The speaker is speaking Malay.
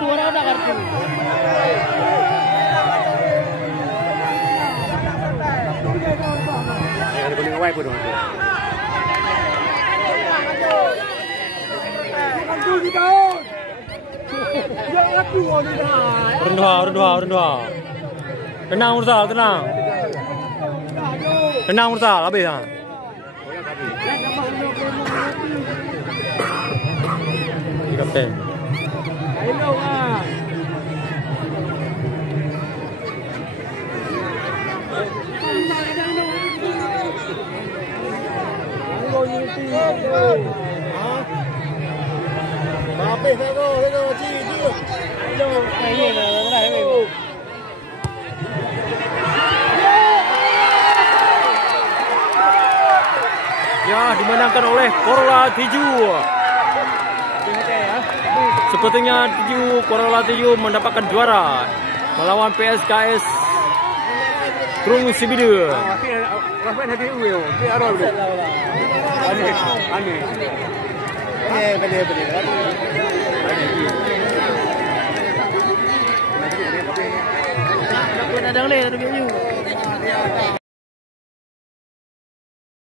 kartu orang ada kartu. Ada kuning awal pun dong. Rendah. Tenang Mursal, tenang. Tenang Mursal, habis ah. Kapten. Ya, dimenangkan oleh Corolla Tiju. Sepertinya Corolla Tiju mendapatkan juara melawan PSKS Krung Sibide. Ada